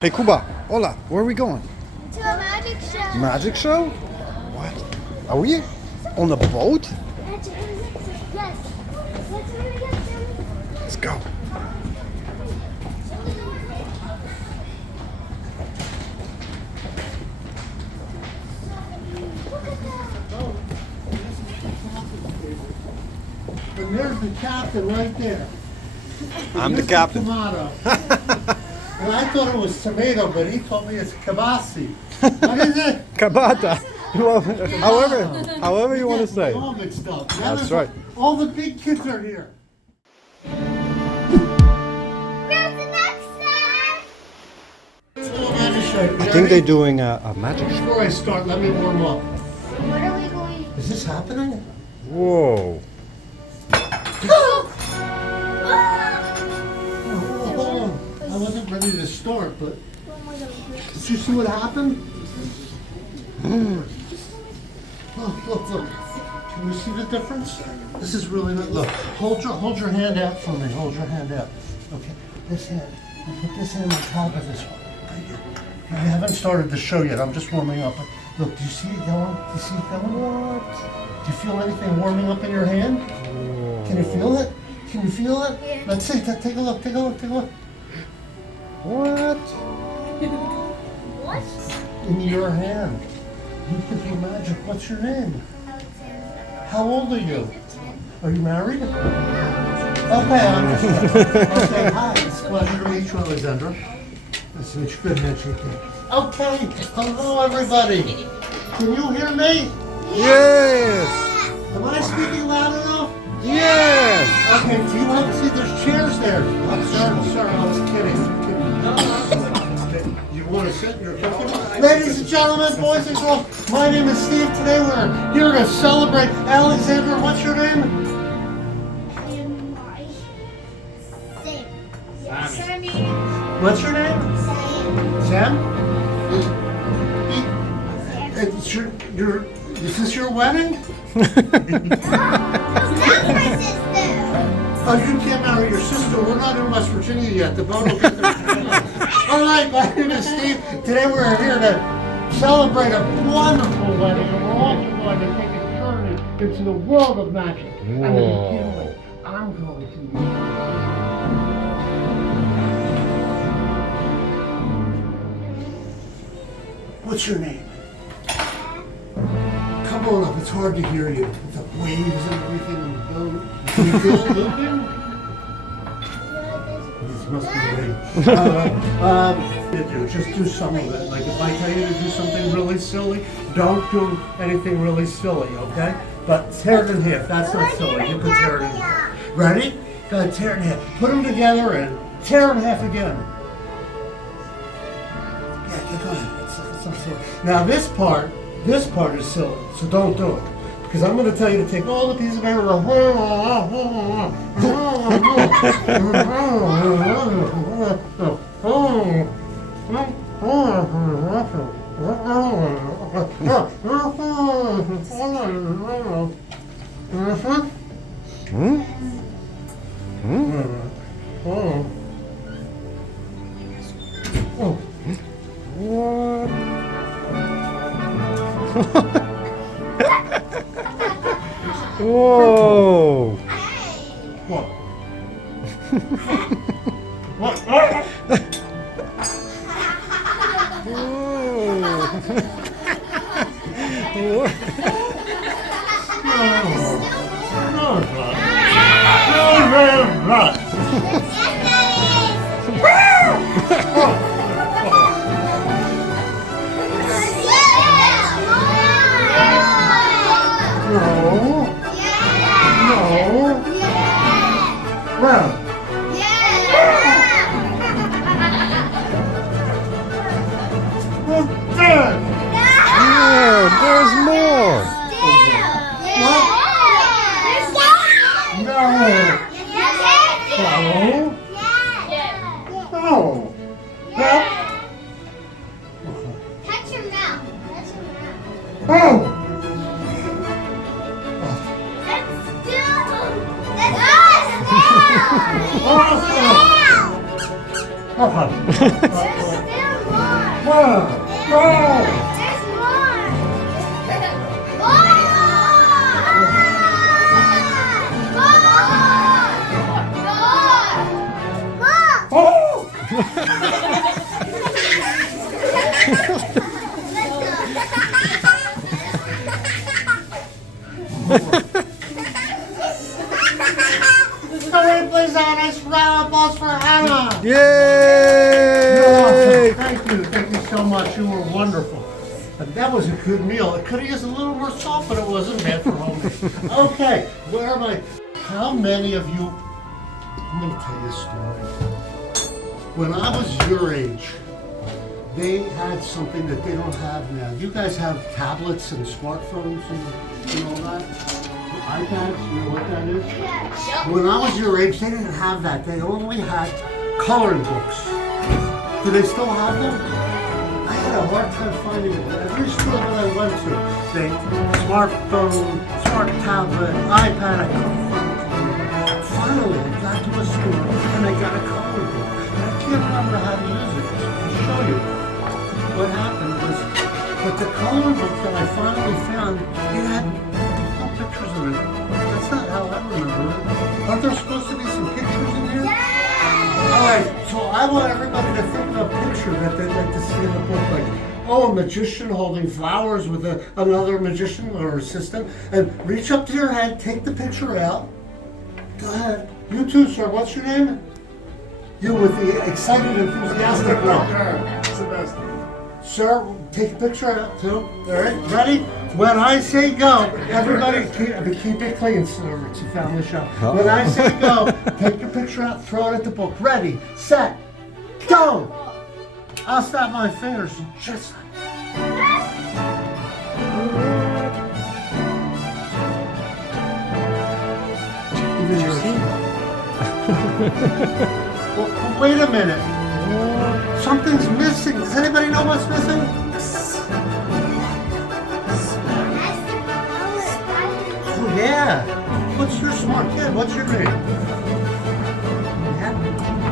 Hey Kuba, hola, where are we going? To a magic show. Magic show? What? Are we on a boat? Yes. Let's hurry up, Sammy. Let's go. And there's the captain right there. I'm the This is captain. Tomato. And I thought it was tomato, but he told me it's kibasi. What is it? Kabata. Well, however you want to say. All mixed up. That's right. All the big kids are here. Where's the next set? I think they're doing a magic show. Before I start, let me warm up. What are we going? Is this happening? Whoa. Oh, hold on. I wasn't ready to start, but did you see what happened? Look. Can you see the difference? This is really not, look, hold your hand out for me. Hold your hand out. Okay, this hand. You put this hand on top of this one. Right here. I haven't started the show yet. I'm just warming up. Look, do you see it going? Do you see it going? What? Do you feel anything warming up in your hand? Can you feel it? Can you feel it? Yeah. Let's see. Take a look. What? What? In your hand. You can do magic. What's your name? How old are you? Are you married? Okay, I'm okay, hi. It's a pleasure to meet you, Alexandra. Nice to meet you. Good handshake. Okay, hello everybody. Can you hear me? Yes! Am I speaking loud enough? Yes! Okay, do you want to see there's chairs there? I'm sorry, I was kidding. Okay, you want to sit? You're comfortable? Ladies and gentlemen, boys and girls, my name is Steve. Today we're here to celebrate Alexandra. What's your name? Sammy. What's your name? Sam. Sam? It's your, is this your wedding? That's my sister. Oh, you can't marry your sister. We're not in West Virginia yet. The boat will get there. All right, my name is Steve. Today we're here to celebrate a wonderful wedding, and we're also going to take a journey into the world of magic. And to begin with, I'm going to What's your name? Come on up. It's hard to hear you. With the waves and everything and the boat. Can you feel it moving? This must be great. Just do some of it. Like if I tell you to do something really silly, don't do anything really silly, okay? But tear it in half. That's not silly. You can tear it in half. Ready? Go ahead, tear it in half. Put them together and tear it in half again. Yeah, go ahead. It's not silly. Now this part is silly, so don't do it. Because I'm going to tell you to take all the pieces of paper Whoa! What? What? Oh, there's more! No. Touch your mouth. Touch your mouth. Oh. That's still. Okay. There's still Whoa! Whoa! There's more. Oh! Somebody please have a nice round of applause for Anna. You're Yay! awesome. Thank you so much. You were wonderful. And that was a good meal. It could have used a little more salt, but it wasn't bad for homemade. Okay, where am I? How many of you? I'm going to tell you a story. When I was your age, they had something that they don't have now. You guys have tablets and smartphones and all that. iPads, you know what that is? When I was your age, they didn't have that. They only had coloring books. Do they still have them? I had a hard time finding it. Every store that I went to, they smartphone, smart tablet, iPad, I couldn't find it. Finally, I got to a store and I got a coloring book. And I can't remember how to use it. I'll show you. What happened was, but the coloring book that I finally found, it had no pictures in it. That's not how I remember it. Aren't there supposed to be some pictures in here? Alright, so I want everybody to think of a picture that they'd like to see in the book, like, oh, a magician holding flowers with another magician or assistant, and reach up to your head, take the picture out. Go ahead. You too, sir. What's your name? You with the excited, enthusiastic one. Sir, take a picture out too. All right, ready? When I say go, everybody keep it clean, sir. It's a family show. When I say go, take your picture out, throw it at the book. Ready, set, go! I'll snap my fingers just like even well, wait a minute. Something's missing. Does anybody know what's missing? Oh yeah. What's your smart kid? What's your name? Yeah.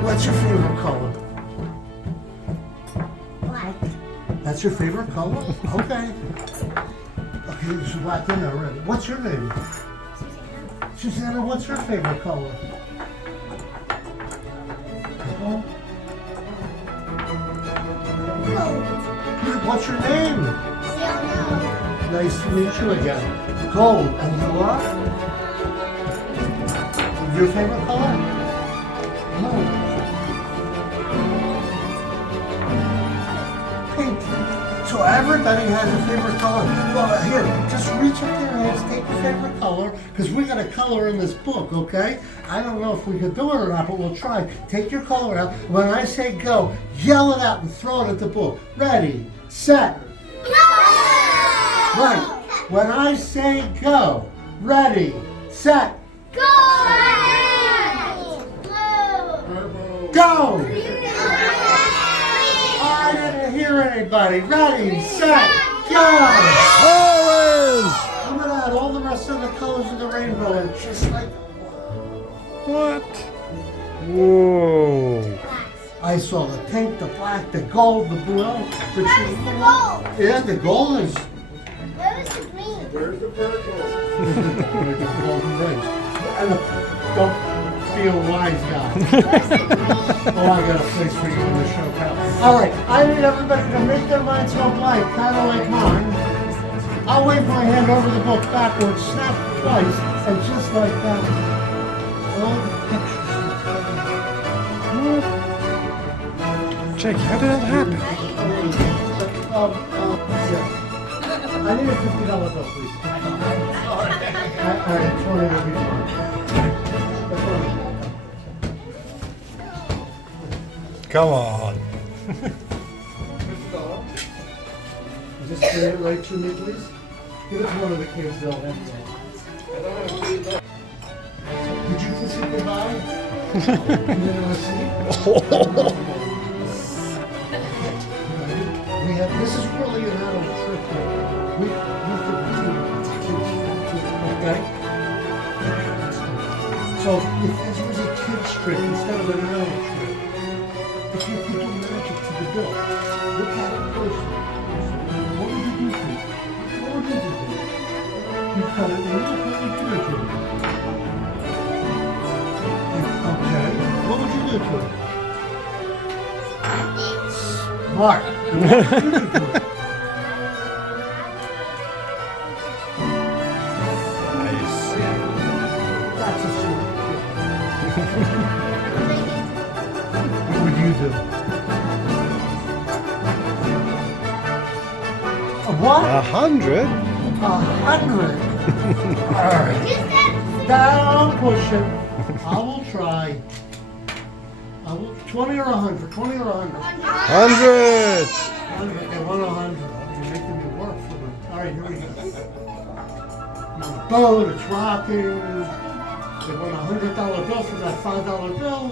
What's your favorite color? Black. That's your favorite color? Okay. Okay, there's black in there already. What's your name? Susanna, what's your favorite color? Purple? What's your name? Nice to meet you again. Gold. And you are? Your favorite color? Blue. Pink. So everybody has a favorite color. Well, here, just reach up to your hands, take your favorite color, because we got to color in this book, okay? I don't know if we could do it or not, but we'll try. Take your color out. When I say go, yell it out and throw it at the book. Ready, set, Go! right. When I say go, ready, set, Go! Blue. go! I didn't hear anybody. Ready, set, go! Orange! I'm gonna add all the rest of the colors of the rainbow in, just like What? Whoa. I saw the pink, the black, the gold, the blue, the Where's the gold? Yeah, the gold is Where's the green? the golden rings. And don't be a wise guy. Where's the green? Oh, I got a place for you in the show, pal. All right, I need everybody to make their minds go blank, kind of like mine. I'll wave my hand over the book backwards, snap twice, and just like that, all the pictures. Jake, how did that happen? Yeah. I need a $50 bill, please. All right, 20 will be fine. Come on. Just bring it right to me, please. Give it to one of the kids, they'll have it. Did you kiss it goodbye? You didn't receive? This is really an adult trip. We could it's a kid's trip, okay? So if this was a kid's trip instead of an adult trip, if you could do magic to the bill, look at it. cut it. What would you do to it? Okay. What would you do to it? Smart. And what would you do to it? Nice. That's a smart kid. What would you do? A what? 100? 100. Alright. Down, push it. I will try. I will 20 or 100. 20 or 100. 100! 100. They want 100. You're making me work for them. Alright, here we go. I'm on a boat, it's rocking. They want a $100 bill for that $5 bill.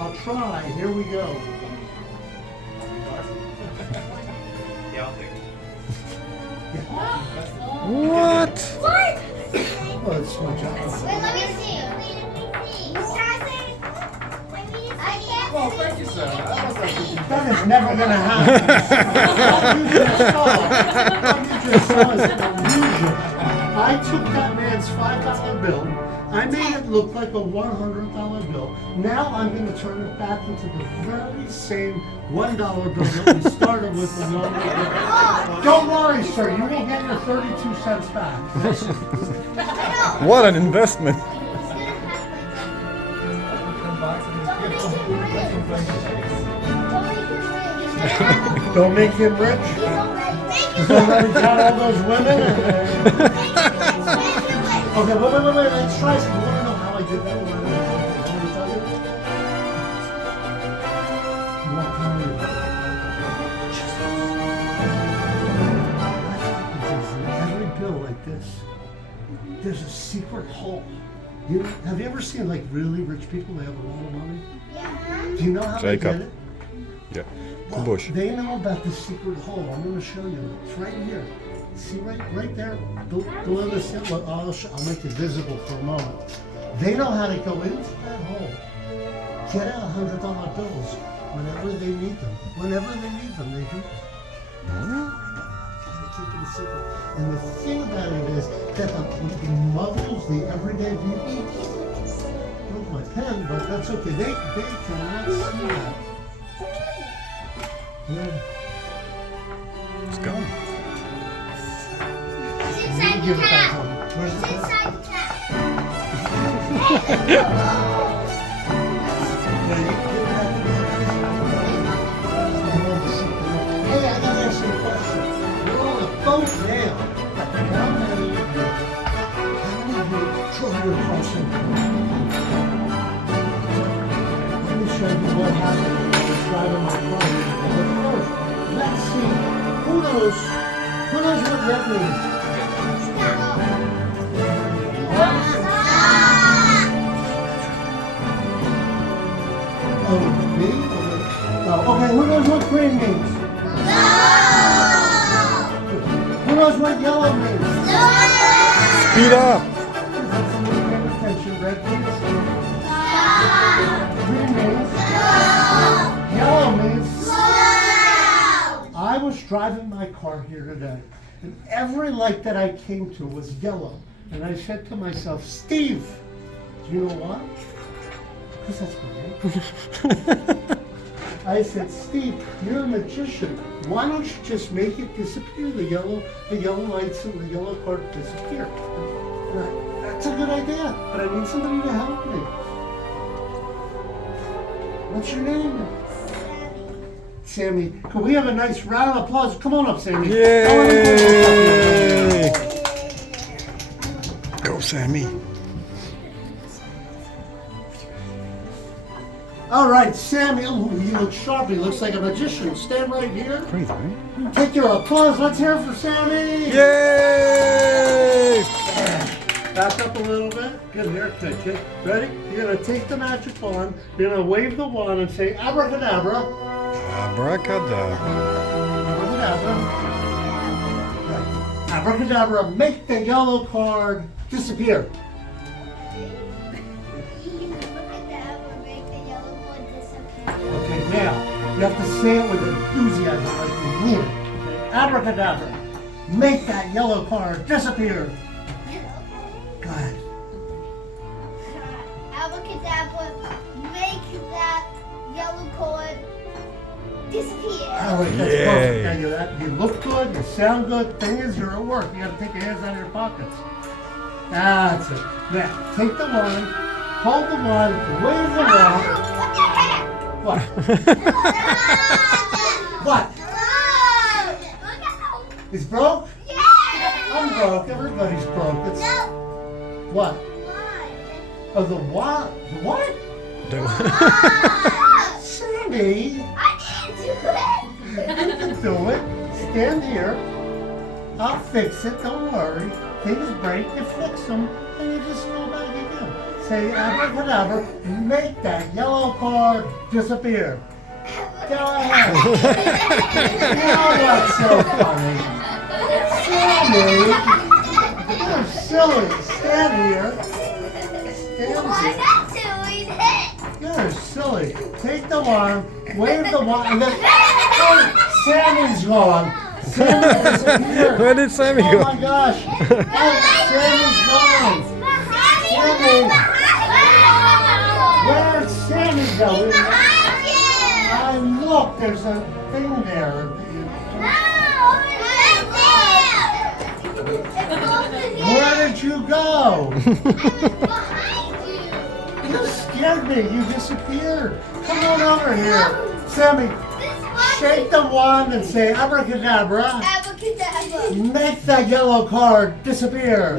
I'll try. Here we go. What? Oh, it's my job. Wait, let me see. Well, thank you, sir. That is never going to happen. What you just saw is an illusion. I took that man's $5 bill. I made it look like a $100 bill. Now I'm going to turn it back into the very same $1 bill that we started with a moment ago. Don't worry, sir. You will get your 32 cents back. What an investment. Don't make him rich. He's already got all those women. Okay, wait. Let's try some. You want to know how I did that? You want me to tell you? You want to tell me? In every bill like this, there's a secret hole. Have you ever seen like really rich people? They have a lot of money. Do you know how Jacob. they get it? Yeah. Well, Bush. they know about the secret hole. I'm going to show you. It's right here. See right there, below the symbol. I'll make it visible for a moment. They know how to go into that hole, get out $100 bills whenever they need them. Whenever they need them, they do. They keep it a secret. And the thing about it is that the mothers, the everyday people, broke my pen, but that's okay. They cannot see that. Yeah. It's gone. It's inside the Give it back cap. to them. Where's It's the cap? inside the cap. Hey, I gotta ask you a question. You're on a boat now. How many of you drove your crossing? Let me show you what happened when I was driving my car. But first, let's see. Who knows what red means? Oh, me? Oh, okay, who knows what green means? Who knows what yellow means? Speed up. Pay attention, red means? Green means? Yellow means? I was driving my car here today, and every light that I came to was yellow. And I said to myself, Steve, do you know why? Because that's my name. I said, Steve, you're a magician. Why don't you just make it disappear? The yellow lights and the yellow car disappear. That's a good idea, but I need somebody to help me. What's your name? Sammy. Can we have a nice round of applause? Come on up, Sammy. Yay! Go, Sammy. All right, Sammy. Oh, he looks sharp. He looks like a magician. Stand right here. Crazy, right? Take your applause. Let's hear it for Sammy. Yay! Back up a little bit. Good haircut, kid. Ready? You're going to take the magic wand. You're going to wave the wand and say, abracadabra. Abracadabra. Abracadabra. Right. Abracadabra. Make the yellow card disappear. Okay, now, you have to say it with enthusiasm like you mean it. Abracadabra. Make that yellow card disappear. disappear. All right, that's Yay. perfect. Now you look good, you sound good. Thing is, you're at work. You gotta take your hands out of your pockets. That's it. Now, take the wand, hold the wand, wave the wand. What? What? It's broke? I'm broke. Everybody's broke. It's what? Oh, the what? The what? Sandy, you can do it. Stand here. I'll fix it. Don't worry. Things break, you fix them, and you just go back again. Say abracadabra, make that yellow card disappear. Go ahead. Now what's so funny? Sandy, you're silly. Stand here. Stand here. You're silly. Take the wand, wave the wand, and then oh, Sammy's gone. Sammy disappeared. Where did Sammy Oh go? my gosh. Oh, Sammy's gone. Sammy. Where'd Sammy go? Look, there's a thing there. Where did you go? You scared me. You disappeared. Come on over here. Sammy, shake the wand and say abracadabra. Make that yellow card disappear.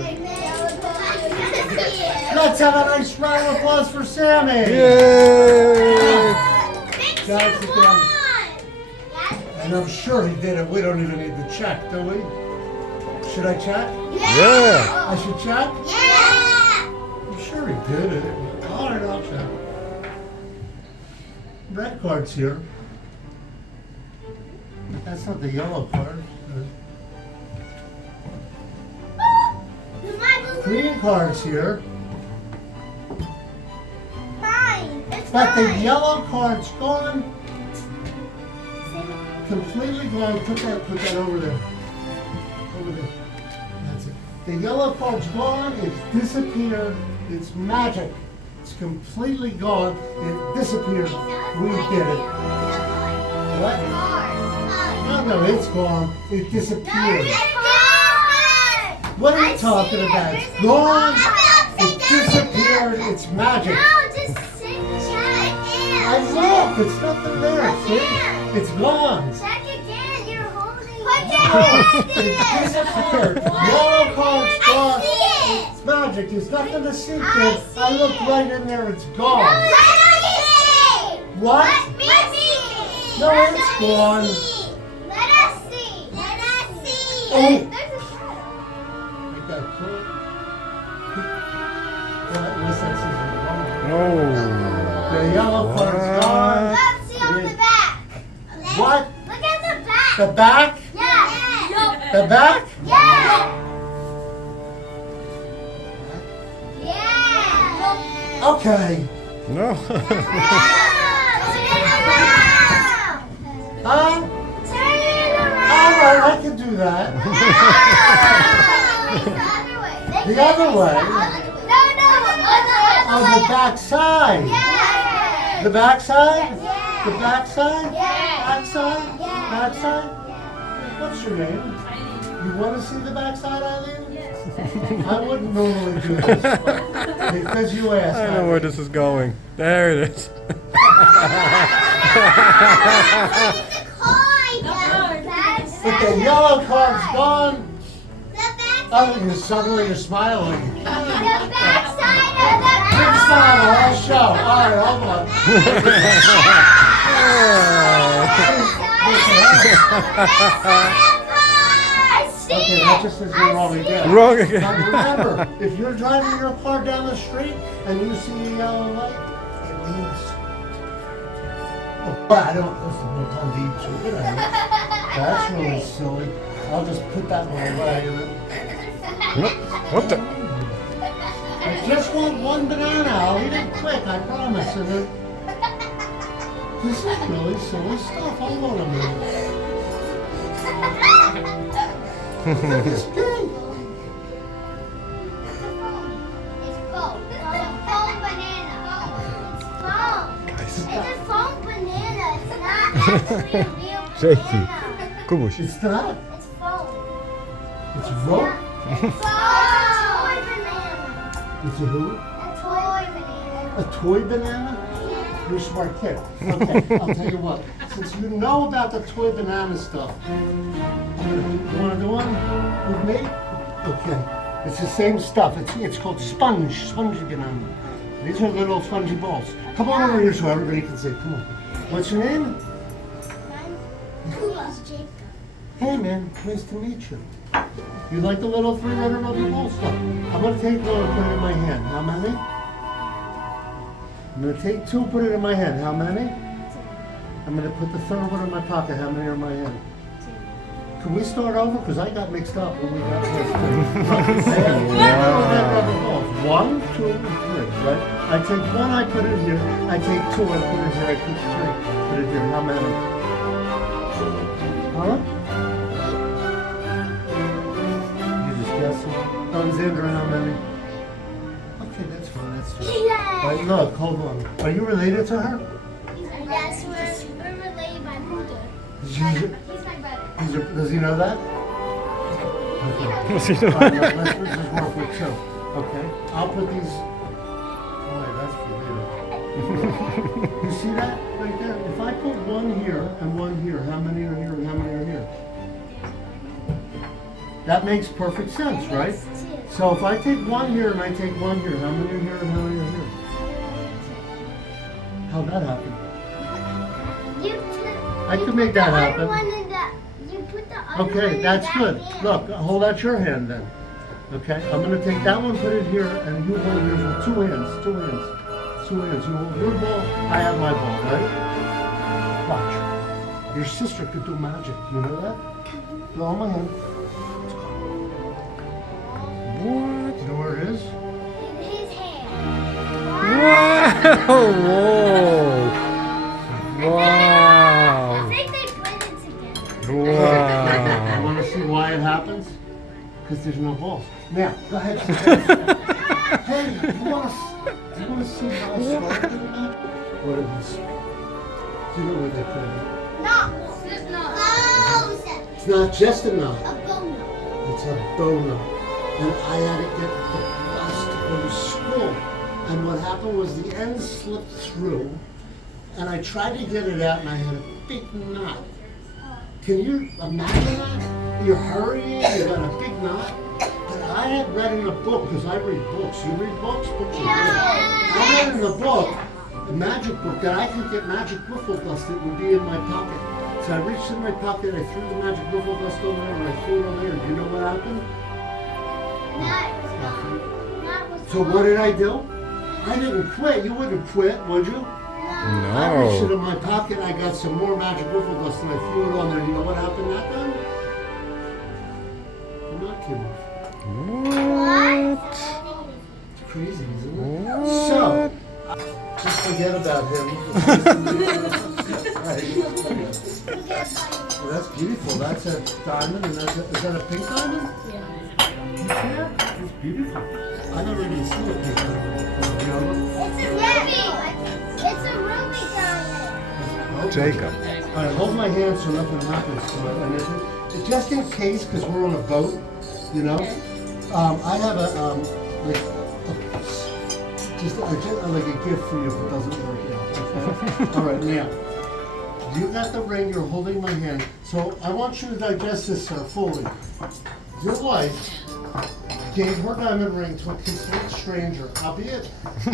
Let's have a nice round of applause for Sammy. Yay! Guys, sit down. And I'm sure he did it. We don't even need to check, do we? Should I check? Yeah. I should check? I'm sure he did it. All right, I'll check. Red card's here. That's not the yellow card. Green card's here. But the yellow card's gone. Completely gone. Put that over there. Over there. That's it. The yellow card's gone. It's disappeared. It's magic. It's completely gone. It disappeared. We did it. What? No, it's gone. It disappeared. What are you talking about? It's gone. It disappeared. It's magic. I look. It's nothing there. See? It's gone. Check again. You're holding It disappeared. Yellow card's gone. it. It's magic. There's nothing to see, I kid. see I looked it. right in there. It's gone. Let us What? see. No, it's gone. Let us see. Let us see. Oh. There's a shadow. I got cool. What? What's that scissors? No. The yellow card's gone. Let's see on the back. What? Look at the back. The back? Yeah. The back? Yeah. Yeah. Okay. No. Turn it around. Huh? Turn it All around. right, I can do that. The other way? On the back side. Yeah. The back side? Yeah. The back side? Yeah. Back side? Yeah. Back side? What's your name? You want to see the back side, Eileen? I wouldn't normally do this, but because you asked. I know where this is going. There it is. But the yellow card's gone. Oh, you're smiling. Big smile, all show. All right, hold on. Okay, that just says you're wrong again. Wrong again. Now remember, if you're driving your car down the street and you see a yellow light, it means. Oh, I don't. That's no time to eat too. That's really silly. I'll just put that one away. And then, What the? I just want one banana. I'll eat it quick. I promise. And then, this is really silly stuff. Hold on a minute. Look at this thing. It's foam. It's a foam banana. It's foam. Guys. It's a foam banana. It's not actually a Shaky. Kubuś. It's not. It's foam. It's rope. It's a toy banana. It's a who? A toy banana. A toy banana? You're a smart kid. Okay, I'll tell you what. Since you know about the toy banana stuff, you want to do one with me? Okay. It's the same stuff. It's called spongy banana. These are little spongy balls. Come on over here so everybody can see. Come on. What's your name? Mine's Jacob. Hey man, nice to meet you. You like the little three-letter rubber balls? Look, I'm gonna take one and put it in my hand. How many? I'm gonna take two, put it in my hand. How many? I'm gonna put the third one in my pocket. How many are in my hand? Can we start over? Because I got mixed up when we got this thing. I have three little red rubber balls. 1, 2, and 3, right? I take one, I put it here. I take two, I put it here. I keep three, put it here. How many? Huh? You just guessing? Alexandra, how many? Okay, that's fine. That's fine. Yeah. Right, look, hold on. Are you related to her? Yes, we're related by Buddha. She's- He's my brother. Does he know that? Okay. All right, let's just work with two. Okay, I'll put these. Boy, that's for you. You see that right there? If I put one here and one here, how many are here and how many are here? That makes perfect sense, right? So if I take one here and I take one here, how many are here and how many are here? How'd that happen? I could make that happen. You put the other one Okay, in that's that good. hand. Look, hold out your hand then. Okay, I'm gonna take that one, put it here, and you hold yours with two hands, two hands, two hands. You hold your ball, I have my ball, right? Watch. Your sister could do magic, you know that? Blow on my hand. What? You know where it is? In his hand. Whoa! Wow! I think they blended together. You Wow! wanna see why it happens? Because there's no balls. Now, go ahead. Hey, you wanna see how I started doing that? What are these? Do you know what they're called? No, it's not. It's not just a knot. A bone knot. It's a bow knot. And I had to get the bus to go to school. And what happened was the end slipped through, and I tried to get it out, and I had a big knot. Can you imagine that? You're hurrying, you got a big knot. But I had read in a book, because I read books. You read books? Books are good. I read in a book, a magic book, that I could get magic wiffle dust that would be in my pocket. So I reached in my pocket, I threw the magic wiffle dust over there, and I threw it on there. Do you know what happened? So what did I do? I didn't quit. You wouldn't quit, would you? I reached into No! my pocket, I got some more magic wiffle dust, and I threw it on there. You know what happened that time? I'm not kidding. What? It's crazy, isn't it? So, just forget about him. Well, that's beautiful. That's a diamond, and is that a pink diamond? Yeah. You see that? It's beautiful. I never even seen a pink diamond. You know? It's a ruby diamond. Jacob. All right, hold my hand so nothing happens to it. And just in case, because we're on a boat, you know, I have just like a gift for you if it doesn't work out. Okay? All right, now, you got the ring. You're holding my hand. So I want you to digest this, sir, fully. Your wife gave her diamond ring to a complete stranger, albeit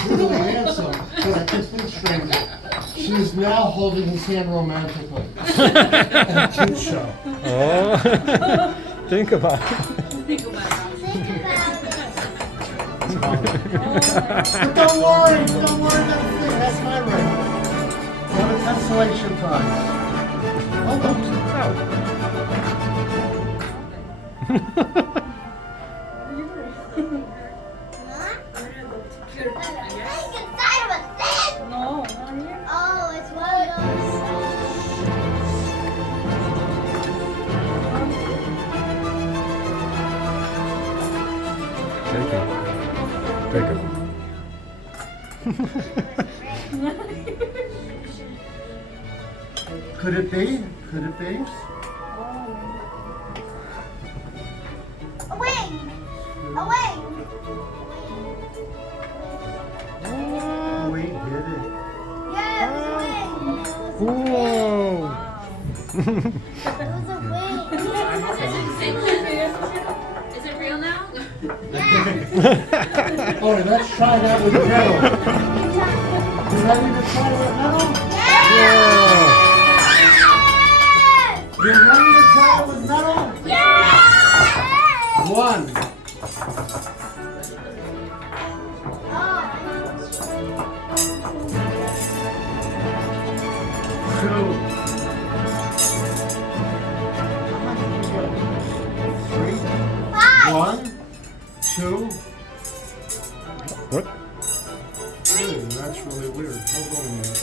really handsome, but a complete stranger. She is now holding his hand romantically at a kid show. Oh! Think about it. Think about it. But don't worry about the thing. That's my ring. Have a consolation prize. Hold on. No, not here. Oh, it's one Jacob. Jacob. Could it be? Could it be? A wing. A wing. We did it. Yeah, it was a wing. Whoa. It was a wing. Is it real now? Oh, let's try that with metal. You ready to try with metal? Yeah. You ready to try it with metal? Yeah! 1, 1, 2. What? That's really weird. Hold on a minute.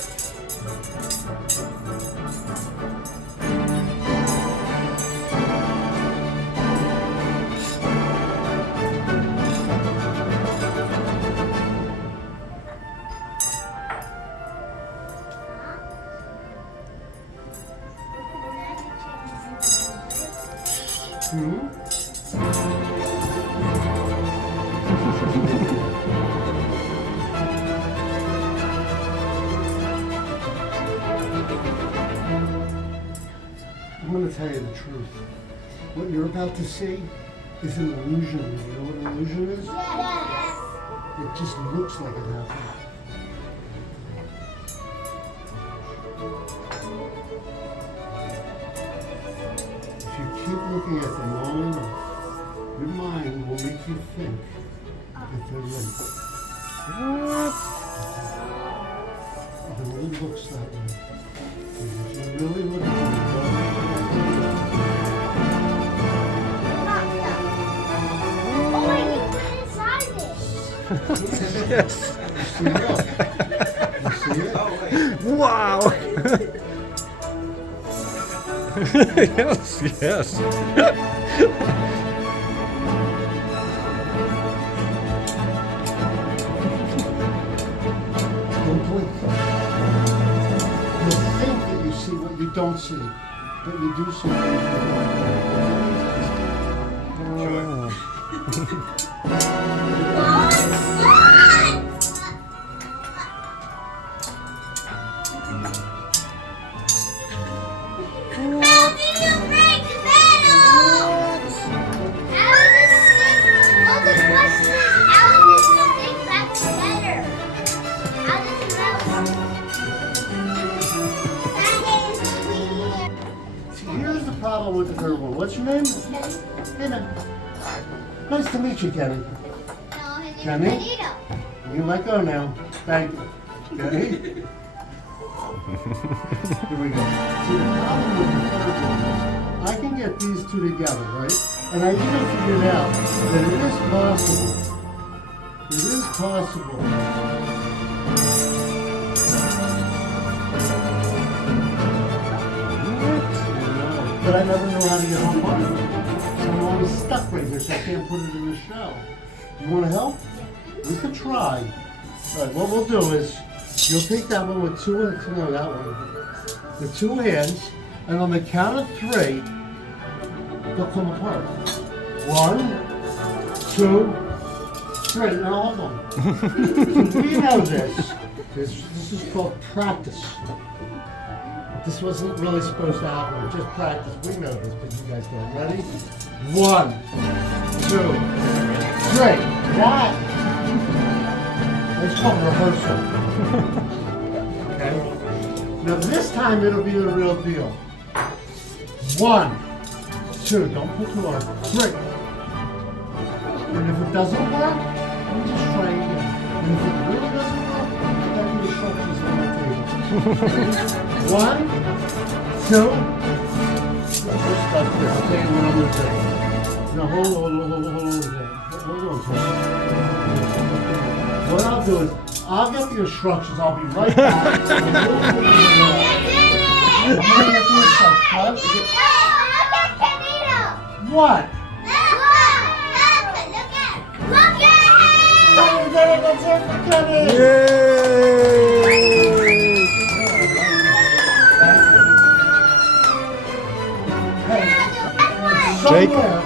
I'm going to tell you the truth. What you're about to see is an illusion. You know what an illusion is? Yes. It just looks like it happened. If you keep looking at them long enough, your mind will make you think that they're late. It really looks that way. If you really look at them, Oh, wait, you put inside this. Yes. see it? You see it? Wow. Yes, yes. Don't blink. You think that you see what you don't see, but you do see what you don't. How did you break the panels? How did this stick? Well, the question is, how did this stick back together? How did the metal? See, here's the problem with the third one. What's your name? Kenny. Nice to meet you, Kenny. No, his name Kenny? is Benito. You let go now. Thank you. Kenny? Here we go. See, the problem with the third one is I can get these two together, right? And I even figured out that it is possible. It is possible. But I never know how to get home on it. So I'm always stuck right here, so I can't put it in the shell. You want to help? We could try. All right, what we'll do is you'll take that one with two hands, no, that one, with two hands, and on the count of 3, they'll come apart. 1, 2, 3. Now hold on. So we know this. This is called practice. This wasn't really supposed to happen, just practice. We know this, but you guys don't. Ready? 1, 2, 3. That. It's called rehearsal. Okay? Now this time it'll be the real deal. 1, 2. Don't put too hard. 3. And if it doesn't work, we just try again. And if it really doesn't work, I got the instructions on my table. 1, 2. We're stuck here. I'll tell you what I'm going to say. Now hold on. What I'll do is, I'll get the instructions. I'll be right back. And you'll put it in there. You're gonna get the instructions, huh? What? Yay! Jake? Somewhere,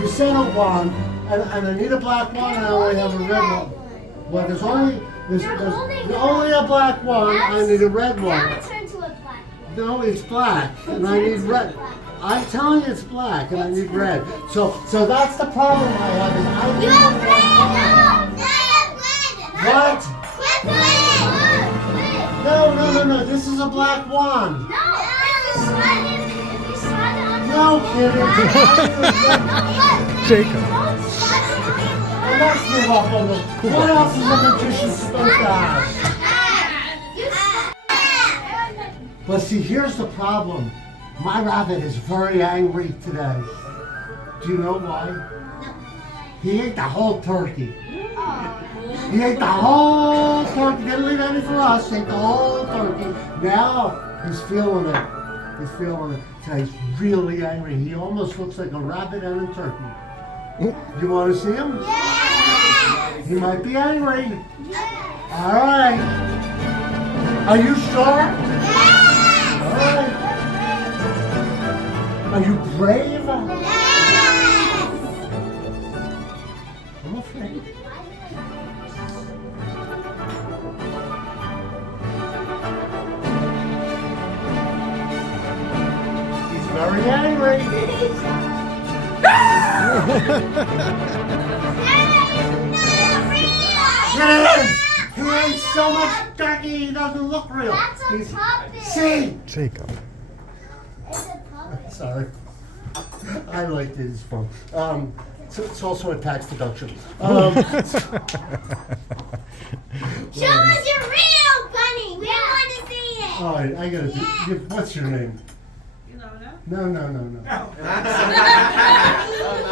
you said a one, and I need a black one, and I only have a red one. Well, there's only a black one. I need a red Now one. it turned to a black one. No, it's black, and I need red. I'm telling you, it's black, and I need red. So that's the problem I have. Is I You need have a red! black one. What? Quit playing! No. This is a black one. No, if you slide it on No kidding. Jacob. Don't slide it on Well, let's give up on this. What else is a magician supposed to have? But see, here's the problem. My rabbit is very angry today. Do you know why? He ate the whole turkey. He ate the whole turkey. Didn't leave any for us. Ate the whole turkey. Now he's feeling it. He's feeling it. So he's really angry. He almost looks like a rabbit and a turkey. You want to see him? He might be angry. All right. Are you sure? All right. Are you brave? I'm afraid. He's very angry. It is. He ate so much turkey he doesn't look real. That's a He's- puppet. See? Jacob. It's a puppet. Sorry. I liked it. It's fun. It's also a tax deduction. Show us your real bunny. We want to see it. All right, I gotta do. What's your name? No.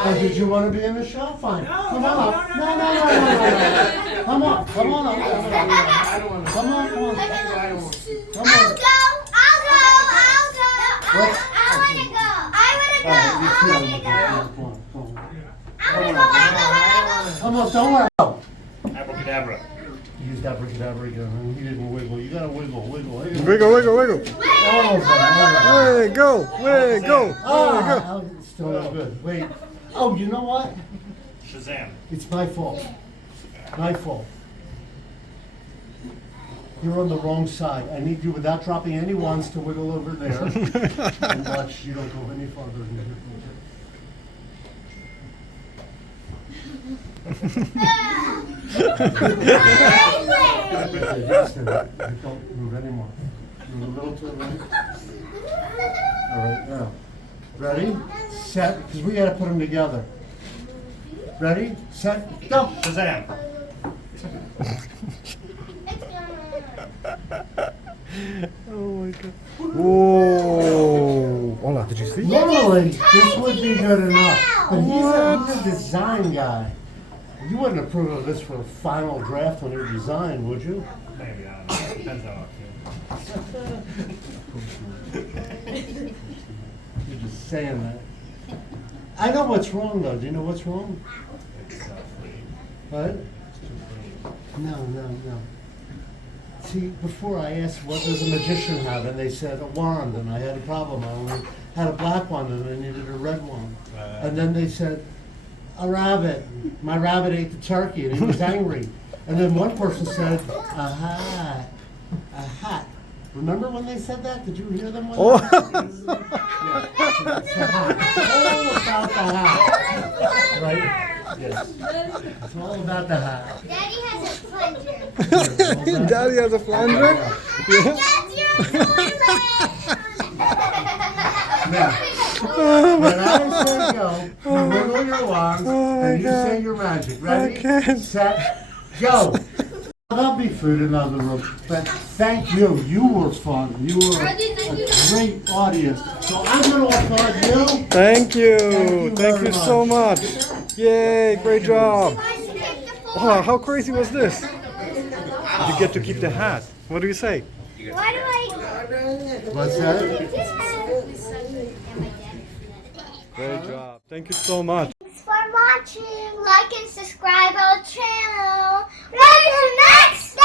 Oh, did you want to be in the show? Fine. Come on up. No. Come on up. Come on. I'll go. I want to go. Come on, don't worry. Abracadabra. You used abracadabra again. He didn't wiggle. You gotta wiggle. Wiggle. Oh, it still is good. Wait. Oh, you know what? Shazam. It's my fault. My fault. You're on the wrong side. I need you, without dropping any ones, to wiggle over there. And watch you don't go any farther than here. Don't move anymore. Move a little to the right. All right, now. Ready? Set, because we gotta put them together. Ready? Set, go! Shazam. Whoa. Ola, did you see? Normally, this would be good enough, but he's a design guy. You wouldn't approve of this for a final draft on your design, would you? Maybe, I don't know. Depends on You're just saying that. I know what's wrong, though. Do you know what's wrong? it's free. What? It's too free. No. See, before I asked what does a magician have, and they said a wand, and I had a problem. I only had a black one, and I needed a red one. And then they said, a rabbit. My rabbit ate the turkey, and he was angry. And then one person said, a hat. A hat. Remember when they said that? Did you hear them? When Oh. yeah, it's the hat. It's all about the hat. Right? Yes. It's all about the hat. Daddy has a plunger. Daddy has a flanger? That's your toilet. Now, when I say go, you wiggle your wands and you say your magic. Ready, set, go. There'll be food in another room, but thank you. You were fun. You were a great audience. So I'm going to applaud you. Thank you. Thank Thank you you very so much. Yay, great job. Wow, how crazy was this? You get to keep the hat. What do you say? Why do I? What's that? Great job. Thank you so much. Thanks for watching. Like and subscribe our channel. What's next?